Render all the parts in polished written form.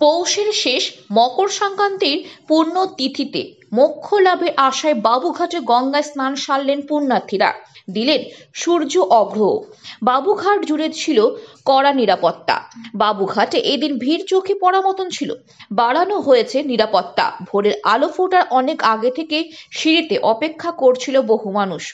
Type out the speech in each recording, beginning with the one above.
পৌষের শেষ মকর সংক্রান্তির পুণ্যতিথিতে মোক্ষ লাভের আশায় বাবুঘাটে গঙ্গায় স্নান সারলেন পুণ্যার্থীরা, দিলেন সূর্য অগ্রহ। বাবুঘাট জুড়ে ছিল কড়া নিরাপত্তা। বাবুঘাটে এদিন ভিড় চোখে পড়ার মতন ছিল। বাড়ানো হয়েছে নিরাপত্তা। ভোরের আলো ফোটার অনেক আগে থেকে সিঁড়িতে অপেক্ষা করছিল বহু মানুষ।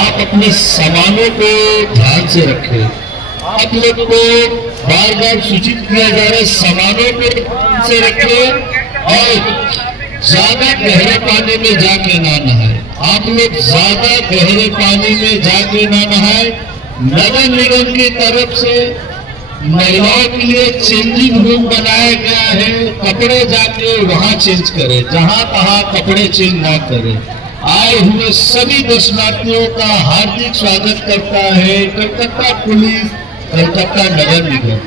आप अपने सामानों को ध्यान से रखें। आप लोग को बार बार सूचित किया जा रहा है, सामानों को ध्यान से रखें और ज्यादा गहरे पानी में जाके ना नहाए। आप लोग ज्यादा गहरे पानी में जाके ना नहाए। नगर निगम की तरफ से महिलाओं के लिए चेंजिंग रूम बनाया गया है। कपड़े जाके वहां चेंज करें, जहां तहां कपड़े चेंज ना करें। आए हुए सभी दर्शनार्थियों का हार्दिक स्वागत करता है कलकत्ता पुलिस, कलकत्ता नगर निगम।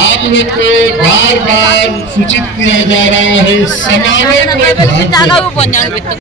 आप लोग को बार बार सूचित किया जा रहा है, सामानों को ध्यान से रखें।